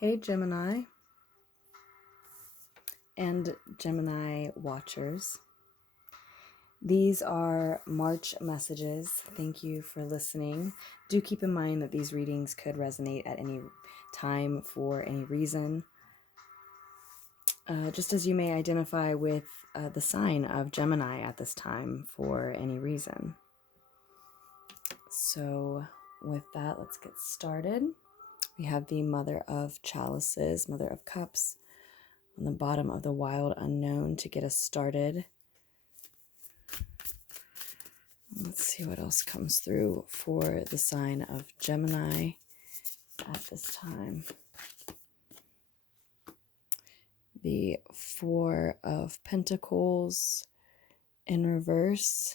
Hey Gemini and Gemini watchers. These are March messages. Thank you for listening. Do keep in mind that these readings could resonate at any time for any reason. Just as you may identify with the sign of Gemini at this time for any reason. So with that, let's get started. We have the Mother of Chalices, Mother of Cups, on the bottom of the Wild Unknown to get us started. Let's see what else comes through for the sign of Gemini at this time. The Four of Pentacles in reverse.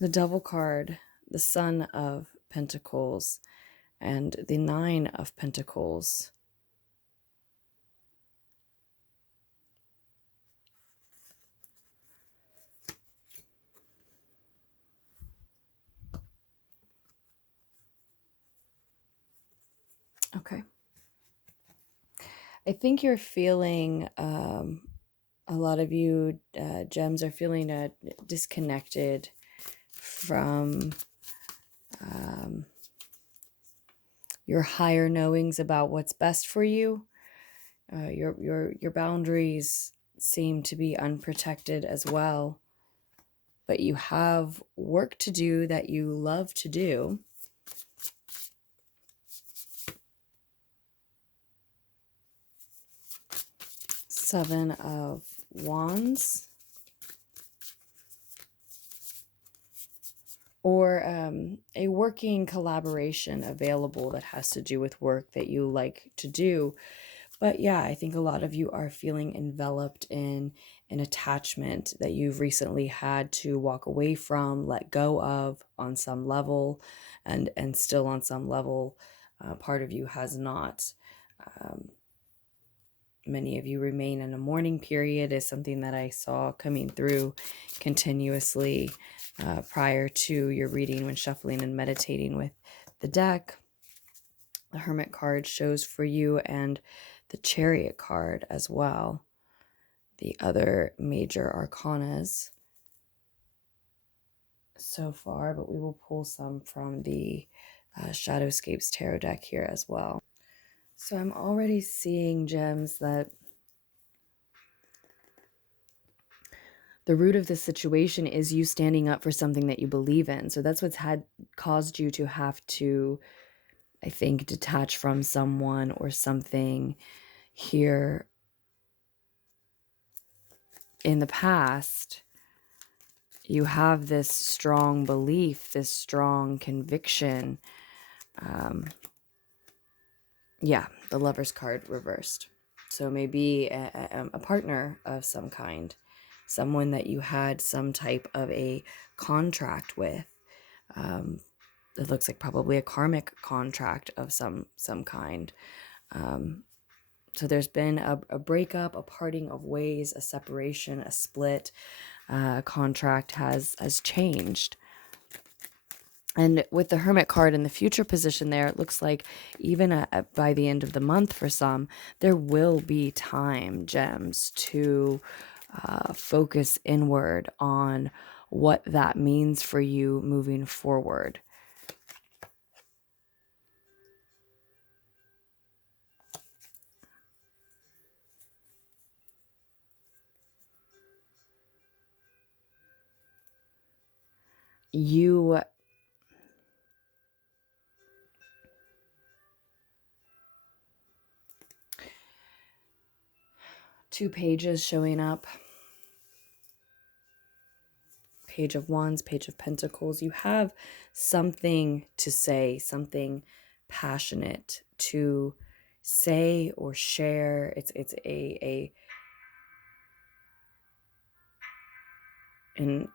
The Devil card, the Son of Pentacles, and the Nine of Pentacles. Okay. I think you're feeling, a lot of you gems are feeling disconnected from your higher knowings about what's best for you. Your boundaries seem to be unprotected as well, but you have work to do that you love to do. Seven of Wands. Or a working collaboration available that has to do with work that you like to do. But yeah, I think a lot of you are feeling enveloped in an attachment that you've recently had to walk away from, let go of on some level, and still on some level, part of you has not. Many of you remain in a mourning period is something that I saw coming through continuously prior to your reading when shuffling and meditating with the deck. The Hermit card shows for you, and the Chariot card as well. The other major arcanas so far, but we will pull some from the Shadowscapes Tarot deck here as well. So I'm already seeing, gems, that the root of this situation is you standing up for something that you believe in. So that's what's caused you to have to, I think, detach from someone or something here in the past. You have this strong belief, this strong conviction. Yeah, the Lover's card reversed. So maybe a partner of some kind, someone that you had some type of a contract with. It looks like probably a karmic contract of some kind. So there's been a breakup, a parting of ways, a separation, a split. Contract has changed. And with the Hermit card in the future position there, it looks like even by the end of the month for some, there will be time, gems, to focus inward on what that means for you moving forward. You two pages showing up. Page of Wands, Page of Pentacles. You have something to say, something passionate to say or share. It's an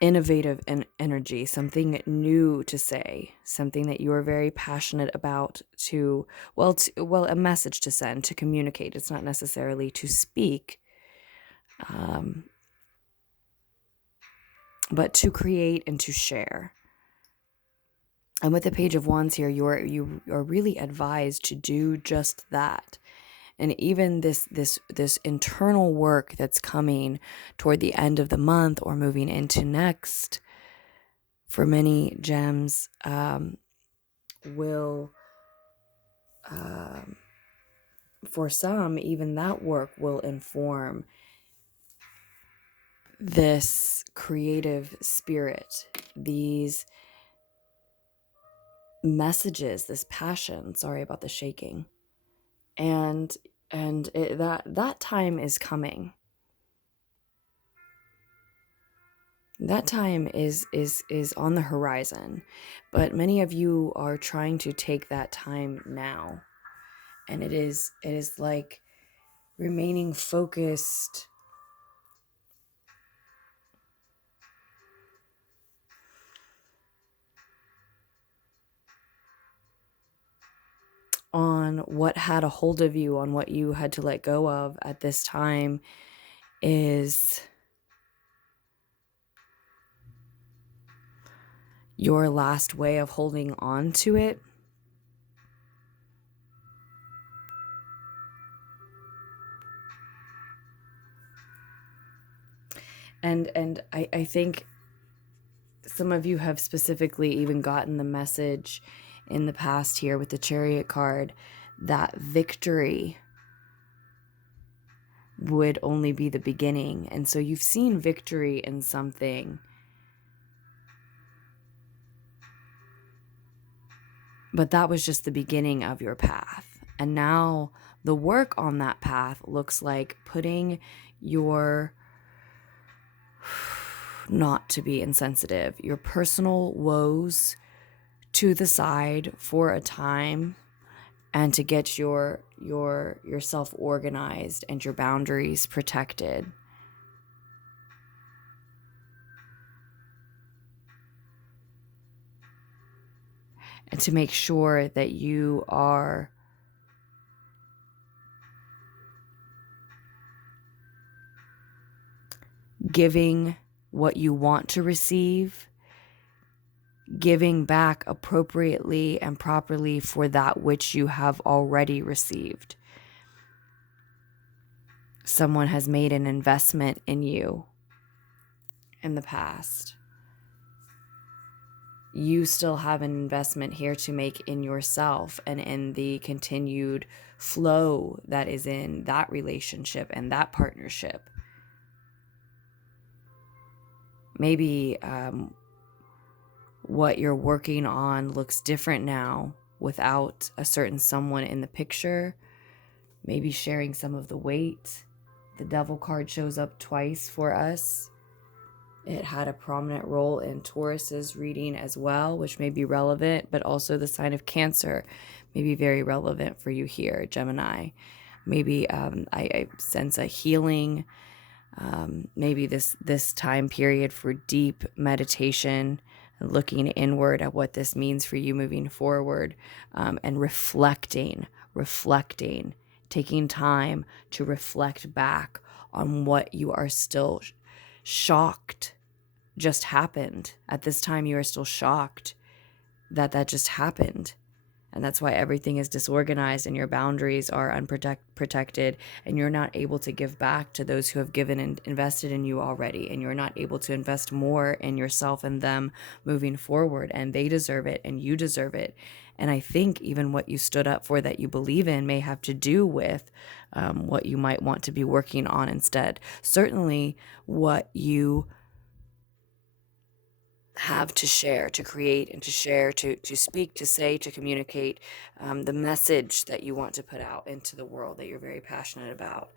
innovative energy, something new to say, something that you are very passionate about a message to send, to communicate. It's not necessarily to speak, but to create and to share. And with the Page of Wands here, you are really advised to do just that. And even this internal work that's coming toward the end of the month or moving into next, for many gems, will, for some, even that work will inform this creative spirit, these messages, this passion. Sorry about the shaking. And that time is coming. That time is on the horizon, but many of you are trying to take that time now, and it is like remaining focused on what had a hold of you, on what you had to let go of at this time, is your last way of holding on to it. And I think some of you have specifically even gotten the message in the past here with the Chariot card that victory would only be the beginning. And so you've seen victory in something, but that was just the beginning of your path. And now the work on that path looks like putting your, not to be insensitive, your personal woes to the side for a time, and to get yourself organized and your boundaries protected. And to make sure that you are giving what you want to receive, giving back appropriately and properly for that which you have already received. Someone has made an investment in you in the past. You still have an investment here to make in yourself and in the continued flow that is in that relationship and that partnership. Maybe what you're working on looks different now without a certain someone in the picture, maybe sharing some of the weight. The Devil card shows up twice for us. It had a prominent role in Taurus's reading as well, which may be relevant, but also the sign of Cancer may be very relevant for you here, Gemini. Maybe I sense a healing, maybe this time period for deep meditation, looking inward at what this means for you moving forward, and reflecting, taking time to reflect back on what you are still shocked just happened. At this time, you are still shocked that just happened. And that's why everything is disorganized and your boundaries are unprotected, and you're not able to give back to those who have given and invested in you already, and you're not able to invest more in yourself and them moving forward, and they deserve it and you deserve it. And I think even what you stood up for that you believe in may have to do with what you might want to be working on instead. Certainly what you have to share, to create and to share, to speak, to say, to communicate, the message that you want to put out into the world that you're very passionate about,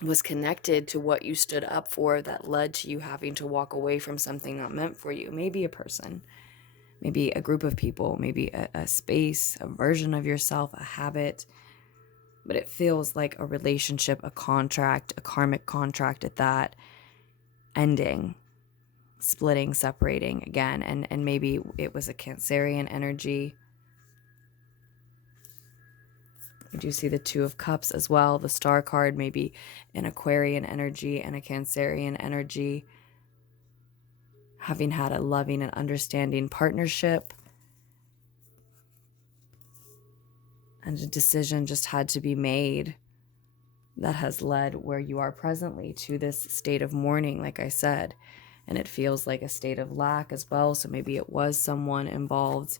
was connected to what you stood up for that led to you having to walk away from something not meant for you. Maybe a person, maybe a group of people, maybe a space, a version of yourself, a habit, but it feels like a relationship, a contract, a karmic contract at that. ending, splitting, separating again. And maybe it was a Cancerian energy. I do see the Two of Cups as well. The Star card, maybe an Aquarian energy and a Cancerian energy. Having had a loving and understanding partnership. And a decision just had to be made that has led where you are presently to this state of mourning, like I said. And it feels like a state of lack as well. So maybe it was someone involved,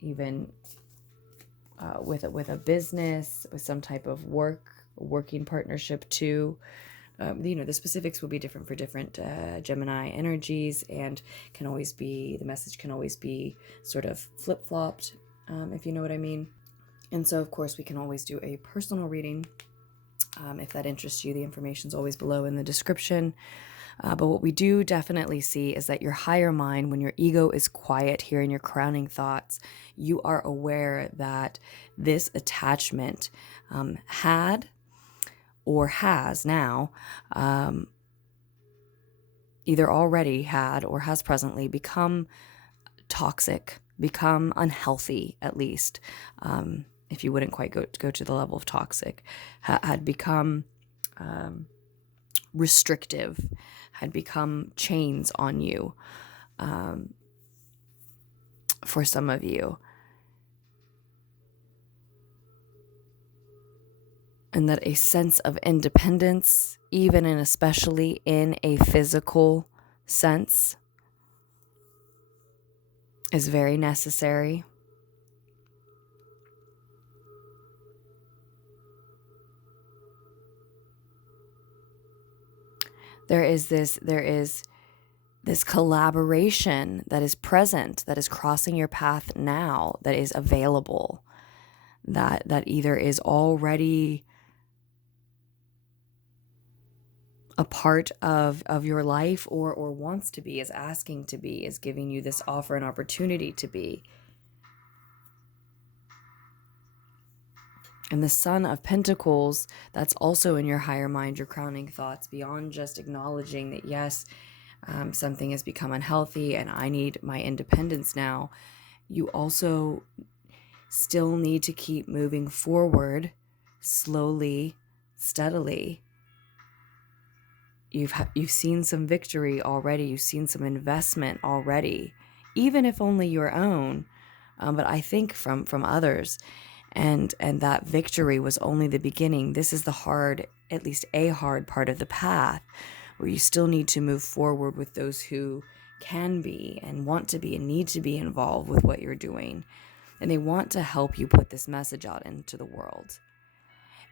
even with a business, with some type of working partnership too. The specifics will be different for different Gemini energies, and the message can always be sort of flip-flopped, if you know what I mean. And so, of course, we can always do a personal reading. If that interests you, the information is always below in the description. But what we do definitely see is that your higher mind, when your ego is quiet here in your crowning thoughts, you are aware that this attachment had or has now either already had or has presently become toxic, become unhealthy, at least, if you wouldn't quite go to the level of toxic, had become restrictive, had become chains on you, for some of you. And that a sense of independence, even and especially in a physical sense, is very necessary. There is this collaboration that is present, that is crossing your path now, that is available, that either is already a part of your life or wants to be, is asking to be, is giving you this offer and opportunity to be. And the Son of Pentacles, that's also in your higher mind, your crowning thoughts, beyond just acknowledging that, yes, something has become unhealthy and I need my independence now. You also still need to keep moving forward, slowly, steadily. You've seen some victory already. You've seen some investment already, even if only your own, but I think from others. And that victory was only the beginning. This is the hard, at least a hard part of the path, where you still need to move forward with those who can be and want to be and need to be involved with what you're doing. And they want to help you put this message out into the world.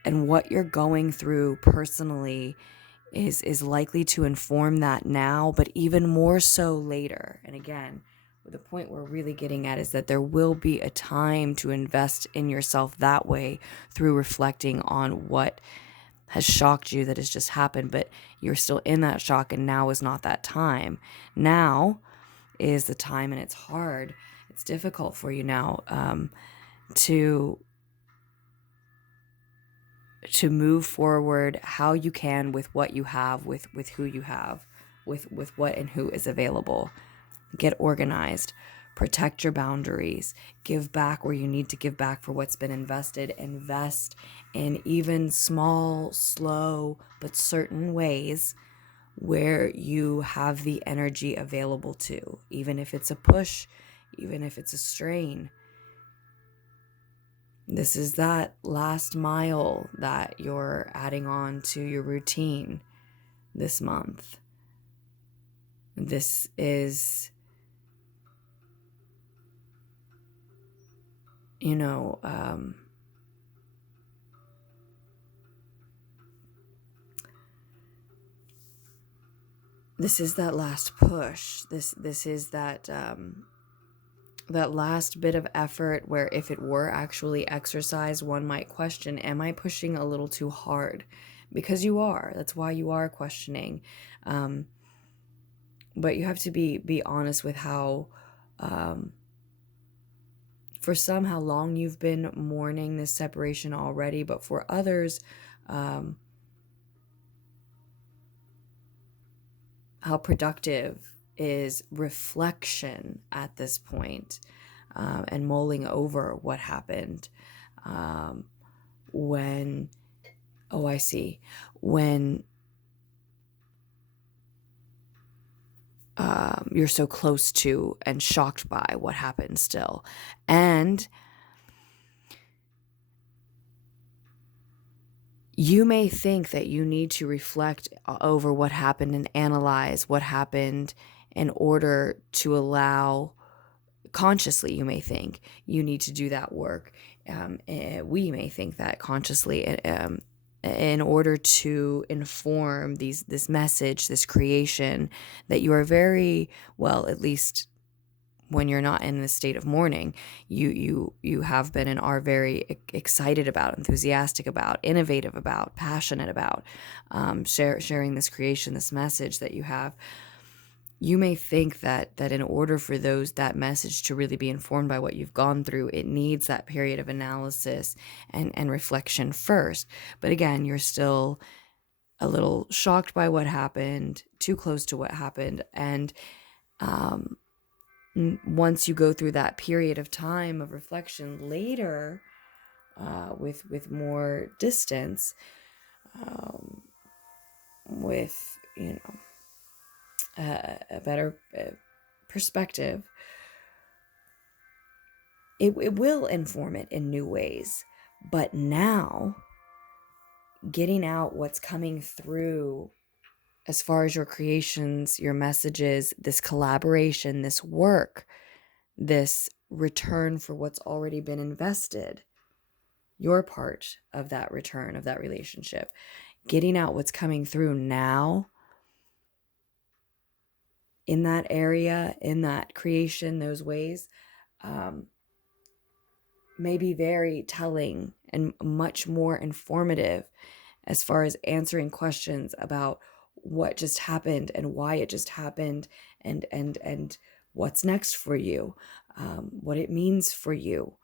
And what you're going through personally is likely to inform that now, but even more so later. And again, the point we're really getting at is that there will be a time to invest in yourself that way, through reflecting on what has shocked you that has just happened, but you're still in that shock, and now is not that time. Now is the time, and it's hard. It's difficult for you now to move forward how you can with what you have, with who you have, with what and who is available. Get organized, protect your boundaries, give back where you need to give back for what's been invested, invest in even small, slow, but certain ways where you have the energy available to, even if it's a push, even if it's a strain. This is that last mile that you're adding on to your routine this month. This is, this is that last push. This is that last bit of effort where, if it were actually exercise, one might question, am I pushing a little too hard? Because you are. That's why you are questioning. But you have to be honest with how, for some, how long you've been mourning this separation already. But for others, how productive is reflection at this point, and mulling over what happened, when, oh, I see, when you're so close to and shocked by what happened still. And you may think that you need to reflect over what happened and analyze what happened in order to allow, consciously, you may think you need to do that work. We may think that consciously, in order to inform this message, this creation that you are very well, at least when you're not in the state of mourning, you have been and are very excited about, enthusiastic about, innovative about, passionate about, sharing this creation, this message that you have. You may think that in order for that message to really be informed by what you've gone through, it needs that period of analysis and reflection first. But again, you're still a little shocked by what happened, too close to what happened, and once you go through that period of time of reflection later, with more distance, with a better perspective, it will inform it in new ways. But now, getting out what's coming through as far as your creations, your messages, this collaboration, this work, this return for what's already been invested, your part of that return, of that relationship, getting out what's coming through now in that area, in that creation, those ways, may be very telling and much more informative as far as answering questions about what just happened and why it just happened, and what's next for you, what it means for you,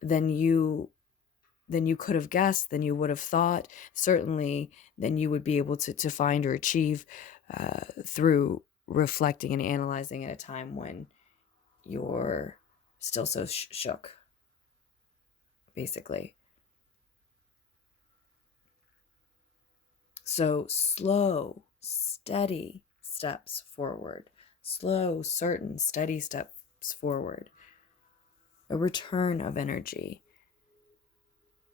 than you could have guessed, than you would have thought, certainly than you would be able to find or achieve through reflecting and analyzing at a time when you're still so shook, basically. So slow, steady steps forward. Slow, certain, steady steps forward. A return of energy.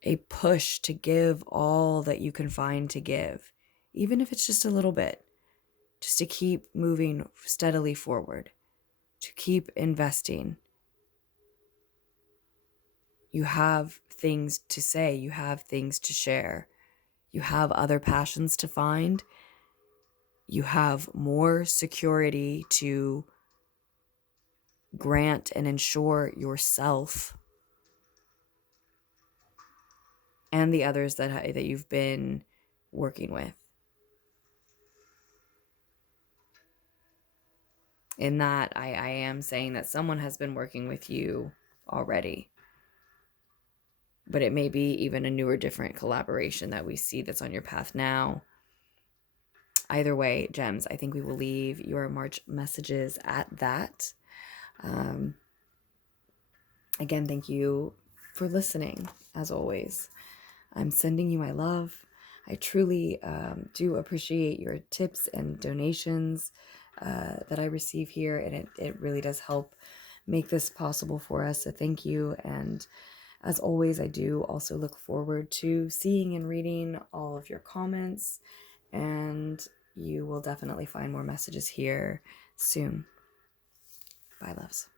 A push to give all that you can find to give, even if it's just a little bit. Just to keep moving steadily forward. To keep investing. You have things to say. You have things to share. You have other passions to find. You have more security to grant and ensure yourself and the others that you've been working with. In that, I am saying that someone has been working with you already. But it may be even a newer, different collaboration that we see that's on your path now. Either way, gems, I think we will leave your March messages at that. Again, thank you for listening, as always. I'm sending you my love. I truly do appreciate your tips and donations that I receive here, and it really does help make this possible for us. So thank you. And as always, I do also look forward to seeing and reading all of your comments, and you will definitely find more messages here soon. Bye, loves.